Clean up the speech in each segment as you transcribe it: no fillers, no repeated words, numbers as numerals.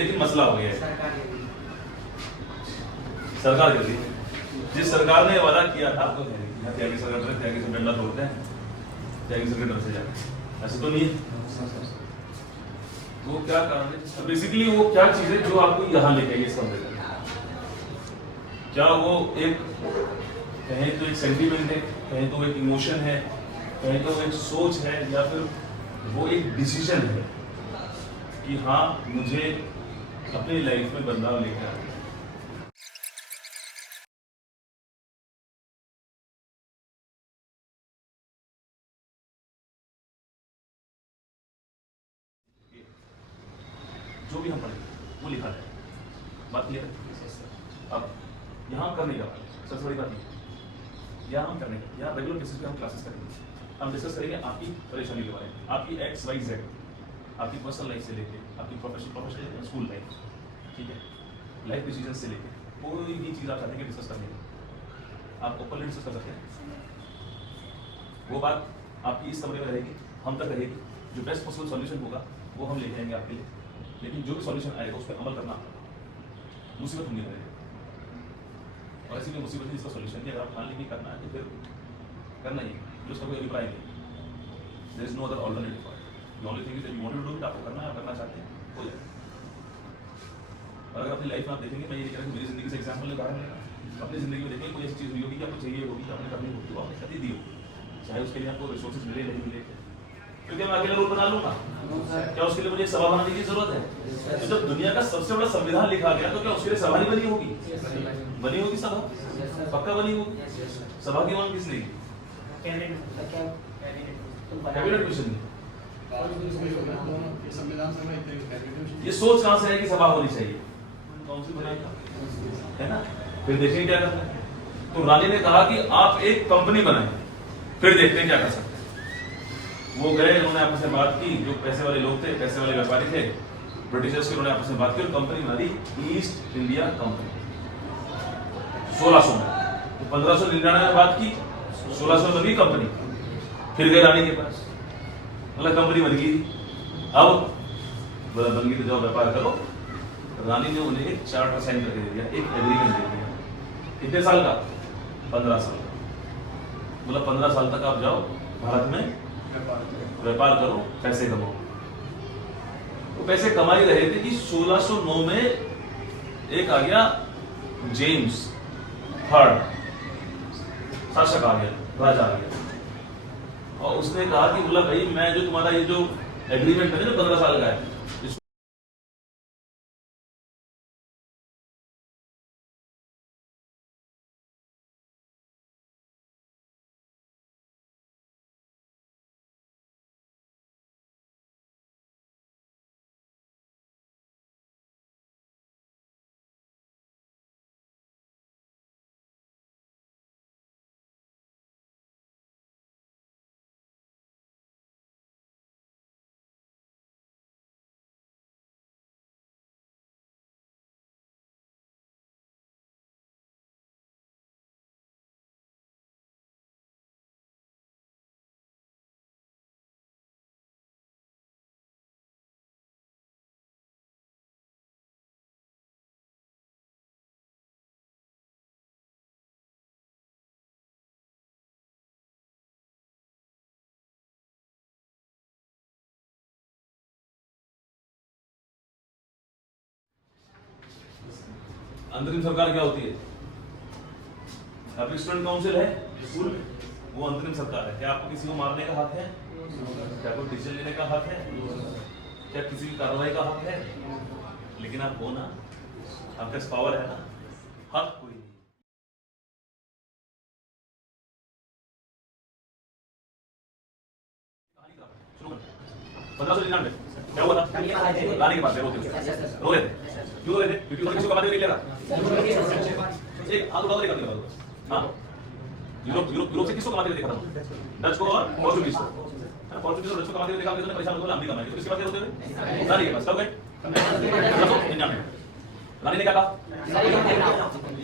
लेकिन मसला हो गया है सरकार के लिए। जिस सरकार ने वादा किया था त्यागी से डंडा तोड़ते हैं, त्यागी से डर से जाते, ऐसे तो नहीं है। वो क्या कारण है? तो बेसिकली वो क्या चीज है जो आपको यहाँ लेके आई इस कमरे में? क्या वो एक कहें तो एक सेंटीमेंट है, कहें तो एक इमोशन है, कहें तो एक सोच है, या फिर वो एक डिसीजन है कि हाँ मुझे अपनी लाइफ में बदलाव लेकर आना है। जो भी हम पढ़ेंगे वो लिखा जाए, बात क्लियर है? अब यहाँ करने का सबसे बड़ी बात ये यहाँ हम करने का, यहाँ रेगुलर बेसिस पे हम क्लासेस करेंगे, हम डिस्कस करेंगे आपकी परेशानी के बारे में, आपकी XYZ, आपकी पर्सनल लाइफ से लेके आपकी प्रोफेशनल स्कूल लाइफ, ठीक है, लाइफ डिसीजन से लेके कोई भी चीज़ आप चाहते हैं डिस्कस करने की, आप ओपनली डिस्कस कर सकते हैं। वो बात आपकी इस कमरे में रहेगी, हम तक रहेगी, जो बेस्ट पॉसिबल सॉल्यूशन होगा वो हम लेके आएंगे आपके लिए, लेकिन जो भी सॉल्यूशन आएगा उस पर अमल करना मुसीबत होंगी रहेगी। और ऐसी भी मुसीबत है जिसका सॉल्यूशन नहीं, अगर आप मान लीजिए करना है तो फिर करना ही, जो उसका कोई अभिप्राय नहीं, there is no other alternative for it, the only thing is that you want to do it, आपको करना है, आप करना चाहते हैं, हो जाए। और अगर अपनी लाइफ में आप देखेंगे, मैं ये नहीं कह रहा कि मेरी जिंदगी से एग्जाम्पल उदाहरण लेना, अपनी जिंदगी में देखेंगे कोई ऐसी चीज़ हुई होगी कि आपको चाहिए होगी, कि आपने करनी होगी, तो आपने कर दी होगी, चाहे उसके लिए आपको रिसोर्सेज मिले नहीं मिले, क्योंकि मैं अकेला रूल बना लूंगा क्या? उसके लिए मुझे सभा बनाने की जरूरत है? तो जब दुनिया का सबसे बड़ा संविधान लिखा गया तो क्या उसके लिए सभा नहीं बनी होगी? बनी होगी सभा, पक्का बनी होगी। सभा की मांग किसने की? कैबिनेट मिशन ने। ये सोच कहां से है कि सभा होनी चाहिए? काउंसिल बनाई है ना। फिर देखिए क्या करते हैं। तो रानी ने कहा कि आप एक कंपनी बनाएं, फिर देखते हैं क्या कर सकते हैं। वो गए, उन्होंने आपस में बात की, जो पैसे वाले लोग थे, पैसे वाले व्यापारी थे, ब्रिटिशर्स के, उन्होंने आपस में बात की और कंपनी बना दी ईस्ट इंडिया कंपनी 1600 में। तो 1599 में बात की, 1600 में बनी कंपनी। फिर गए रानी के पास, मतलब कंपनी बन गई। अब बोला बन गई तो जाओ व्यापार करो। रानी ने उन्हें एक चार्टर साइन करके दे दिया, एक एग्रीमेंट दे दिया। कितने साल का? 15 साल का। बोला 15 साल तक आप जाओ भारत में व्यापार करो, पैसे कमाओ। तो पैसे कमा ही रहे थे कि 1609 में एक आ गया जेम्स थर्ड, शासक आ गया, राजा आ गया, और उसने कहा कि बोला भाई मैं जो तुम्हारा ये जो एग्रीमेंट है ना, जो 15 साल का है, अंतरिम सरकार क्या होती है? आपकी स्टूडेंट काउंसिल है स्कूल में, वो अंतरिम सरकार है। क्या आपको किसी को मारने का हक है? क्या कोई डिसीजन लेने का हक है? क्या किसी की कार्रवाई का हक है? लेकिन आप हो ना, आपके पास पावर है ना, हक कोई नहीं। शुरू कर 1599 क्या हुआ था? रानी के पास रो रहे थे, क्यों रो रहे थे? क्योंकि उन्होंने किसी को कमाते हुए देख लिया था। एक हाथ उठा कर हाँ, यूरोप से किसको कमाते हुए देखा था? डच को और पोर्चुगीज को। पोर्चुगीज और डच को कमाते हुए देखा, हमने परेशान हो गए, हम भी कमाएंगे। तो किसके पास होते हुए? रानी के पास। कब गए? 1599। रानी ने क्या कहा?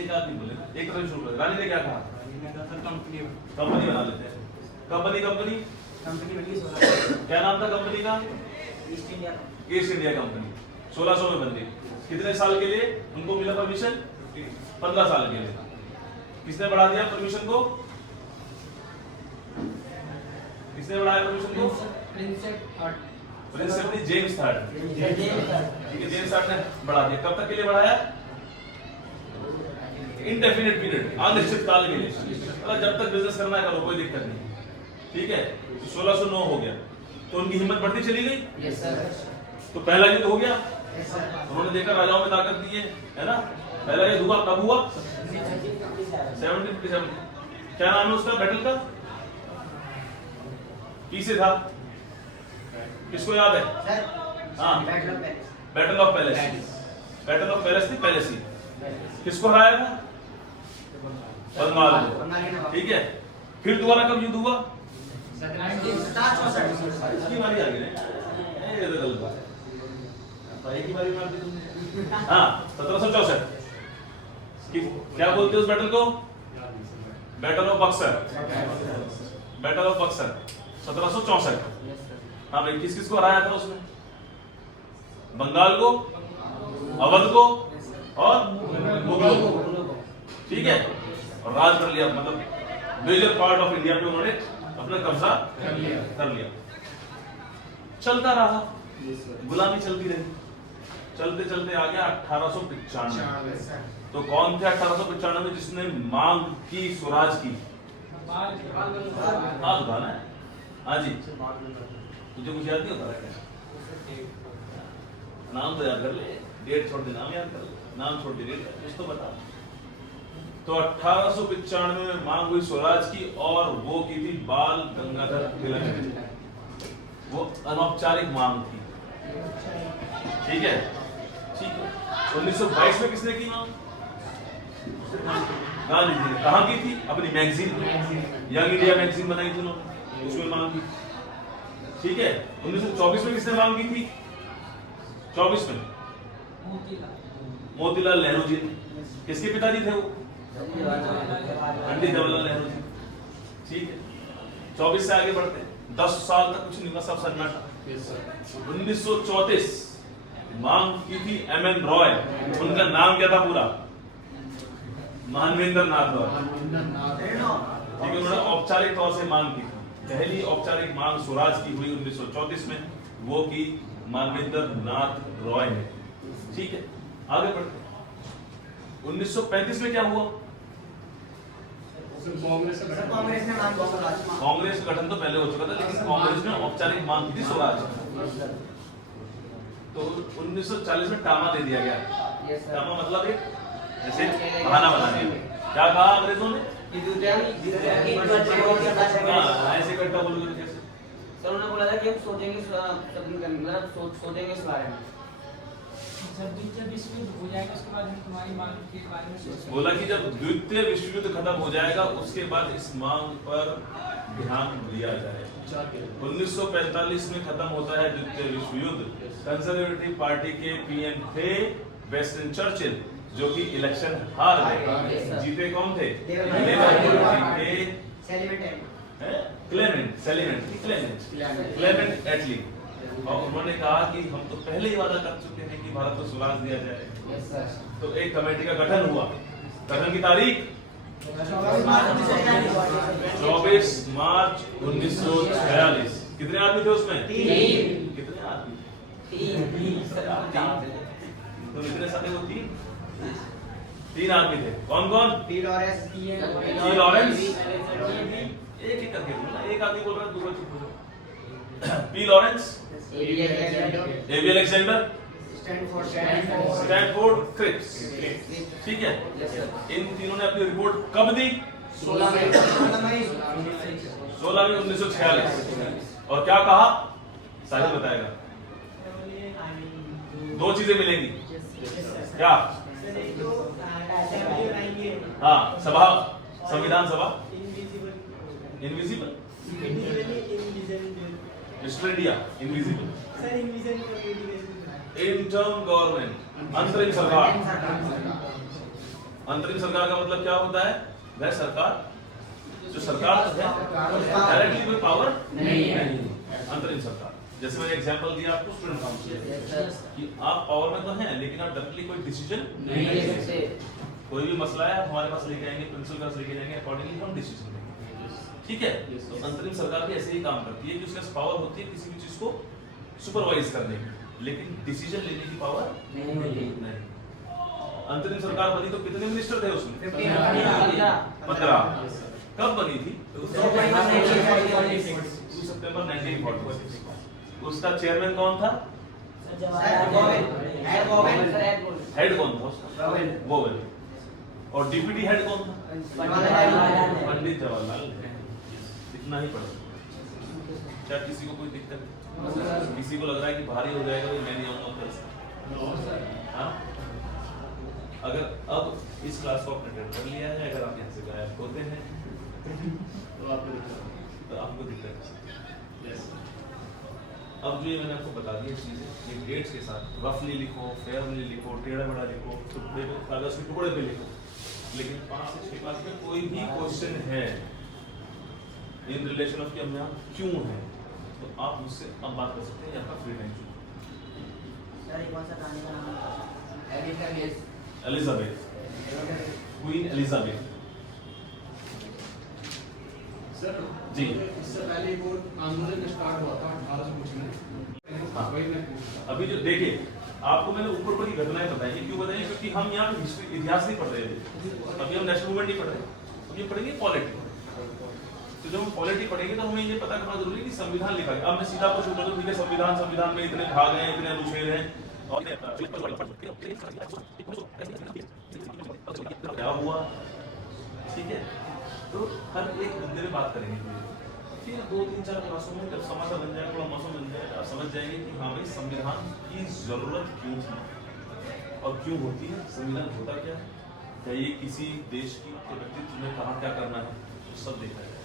एक आदमी बोले, एक तरह शुरू कर। रानी ने क्या कहा? कंपनी बना लेते हैं। कंपनी क्या नाम था कंपनी का? East India company. 1600 में बन गई। कितने साल के लिए उनको मिला परमिशन? 15 साल के लिए। किसने बढ़ा दिया परमिशन को? किसने बढ़ाया परमिशन को? Prince James third. ठीक है, जेम्स थर्ड ने बढ़ा दिया। कब तक के लिए बढ़ाया? इंडेफिनिट पीरियड, अनिश्चित काल के लिए। मतलब जब तक बिजनेस करना है करो, कोई दिक्कत नहीं। ठीक है, 1609 हो गया तो उनकी हिम्मत बढ़ती चली गई। Yes sir. तो पहला युद्ध हो गया, यस सर। उन्होंने देखा राजाओं में ताकत दी है ना। पहला युद्ध हुआ, कब हुआ? 1757। क्या नाम है उसका बैटल का? पी से था, किसको याद है? हाँ, battle of palace. Battle of palace थी, पैलेस ही। किसको हराया था? बंगाल को। ठीक है, फिर दोबारा कब युद्ध हुआ? 1764। इसकी बारी आ गई ना, ये तो गलत बात है। एक ही बारी मार दी तुमने। हाँ, 1764। क्या बोलते हैं उस बैटल को? Battle of Buxar. Battle of Buxar 1764। हाँ भाई, किस किस को हराया था उसमें? बंगाल को, अवध को और मुगलों को। ठीक है, और राज कर लिया, मतलब मेजर पार्ट ऑफ इंडिया पे उन्होंने अपना कब्जा कर लिया। चलता रहा, गुलामी चलती रही। चलते चलते आ गया 1895। तो कौन थे 1895 में जिसने मांग की स्वराज की? आप बताना है। हाँ जी, तुझे कुछ याद नहीं होता क्या? नाम तो याद कर ले, डेट छोड़ दे, नाम याद कर ले। नाम छोड़ दे, डेट कुछ तो बता। तो 1895 में मांग हुई स्वराज की, और वो की थी बाल गंगाधर तिलक ने। वो अनौपचारिक मांग थी। ठीक है, ठीक है। 1922 में किसने की मांग? गांधी जी ने। कहाँ की थी? अपनी मैगजीन, यंग इंडिया मैगजीन बनाई थी उन्होंने, उसमें मांग की। ठीक है, 1924 में किसने मांग की थी? 24 में मोतीलाल नेहरू जी ने। किसके पिताजी थे वो? पंडित जवाहरलाल नेहरू जी। ठीक है, 24 से आगे बढ़ते, 10 साल तक कुछ नहीं हुआ, सब सन्नाटा। 1934 मांग की थी एमएन रॉय। उनका नाम क्या था पूरा? मानवेंद्र नाथ रॉय। ठीक है, उन्होंने औपचारिक तौर से मांग की थी। पहली औपचारिक मांग स्वराज की हुई 1934 में, वो की मानवेंद्र नाथ रॉय ने। ठीक है, आगे बढ़ते। 1935 में क्या हुआ? कांग्रेस का गठन तो पहले हो चुका था, लेकिन कांग्रेस ने औपचारिक मांग की थी स्वराज। तो 1940 में टामा दे दिया गया। टामा मतलब एक ऐसे बहाना बना दिया। क्या कहा अंग्रेजों ने? ऐसे इकट्ठा बोलोगे कैसे? सर उन्होंने बोला था कि हम सोचेंगे, सोचेंगे इस बारे में। जब द्वितीय विश्व युद्ध हो जाएगा उसके बाद हम तुम्हारी मांग के बारे में सोचेंगे। बोला कि जब द्वितीय विश्व युद्ध खत्म हो जाएगा उसके बाद इस मांग पर ध्यान दिया जाएगा। 1945 में खत्म होता है द्वितीय विश्व युद्ध। कंजर्वेटिव पार्टी के पीएम थे वेस्टन चर्चिल, जो कि इलेक्शन हार गए। जीते कौन थे? क्लेमेंट एटली। और उन्होंने कहा कि हम तो पहले ही वादा कर चुके हैं कि भारत को स्वराज दिया जाए। तो एक कमेटी का गठन हुआ। गठन की तारीख 24 मार्च 1946। कितने आदमी थे उसमें? 3। कितने आदमी? 3। तो इतने सारे वो 3 आदमी थे। कौन कौन? P Lawrence. एक ही करके बोलना, एक आदमी बोल रहा है, दूसरा चुप हो जाओ। P Lawrence, A B Alexander, Stafford Cripps. ठीक है, इन तीनों ने अपनी रिपोर्ट कब दी? 16 मई 1946। और क्या कहा? साहिल बताएगा। 2 चीजें मिलेंगी। क्या? हाँ, सभा, संविधान सभा, invisible, mister India, invisible, interim government, अंतरिम सरकार। अंतरिम सरकार का मतलब क्या होता है? वह सरकार जो सरकार है, डायरेक्टली कोई पावर नहीं है। अंतरिम सरकार। जैसे मैंने एग्जांपल दिया आपको स्टूडेंट काउंसिल Yes, sir. कि आप पावर में तो हैं लेकिन आप डायरेक्टली कोई डिसीजन नहीं ले सकते। कोई भी मसला है आप हमारे पास लेके आएंगे, प्रिंसिपल के पास लेके जाएंगे, अकॉर्डिंगली हम डिसीजन लेंगे। ठीक है? तो अंतरिम सरकार भी ऐसे ही काम करती है कि उसके पास पावर होती है किसी भी चीज को सुपरवाइज करने की, लेकिन डिसीजन लेने की पावर नहीं होती। नहीं। अंतरिम सरकार बनी तो कितने मिनिस्टर थे उसमें? 15। कब बनी थी? 2 सितंबर 1940। उसका चेयरमैन कौन था? हेड कौन था उसका? गोविल। और डिप्टी हेड कौन था? पंडित जवाहरलाल नेहरू। इतना ही पढ़ा। क्या किसी को कोई दिक्कत है? किसी को लग रहा है कि भारी हो जाएगा तो मैं नहीं आऊंगा कल से? हाँ? अगर अब इस क्लास को आपने अटेंड कर लिया है, अगर आप यहाँ से गायब होते हैं तो आपको दिक्कत है। अब जो ये मैंने आपको बता दिया चीजें, ये डेट्स के साथ रफली लिखो, फेयरली लिखो, टेढ़ा मेढ़ा लिखो, टुकड़े पे, कागज के टुकड़े पे लिखो, लेकिन 5 से 6 क्लास में कोई भी क्वेश्चन है इन रिलेशन ऑफ कि हम यहाँ क्यों है, तो आप मुझसे अब बात कर सकते हैं, यहाँ का free time. Elizabeth, queen Elizabeth sir ji. इससे पहले वो आंदोलन स्टार्ट हुआ था 1800 कुछ में। हाँ। वही मैं पूछता अभी जो देखिए आपको मैंने ऊपर ऊपर की घटनाएं बताई हैं, क्यों बताई? क्योंकि हम यहाँ पे हिस्ट्री इतिहास नहीं पढ़ रहे थे, अभी हम नेशनल मूवमेंट नहीं पढ़ रहे, अब ये पढ़ेंगे पॉलिटी। तो जब हम पॉलिटी पढ़ेंगे तो हमें ये पता करना जरूरी है कि संविधान लिखा गया। अब मैं सीधा पूछूं तो ठीक है, संविधान में इतने भाग हैं, इतने अनुच्छेद हैं, और क्या हुआ, ठीक है? तो हर एक मुद्दे में बात करेंगे। फिर 2-3-4 क्लासों में जब समाचार बन जाएगा, थोड़ा मौसम बन जाएगा, आप समझ जाएंगे कि हाँ भाई संविधान की जरूरत क्यों थी और क्यों होती है, संविधान होता क्या है, क्या ये किसी देश की व्यक्तित्व में कहाँ क्या करना है, तो सब देखा जाएगा।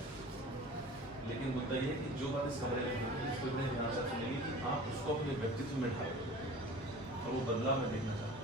लेकिन मुद्दा ये है कि जो बात इस कमरे में होगी, उसको इतने ध्यान से सुनेंगे कि आप उसको अपने व्यक्तित्व में ढालो और वो बदलाव में देखना चाहते हैं।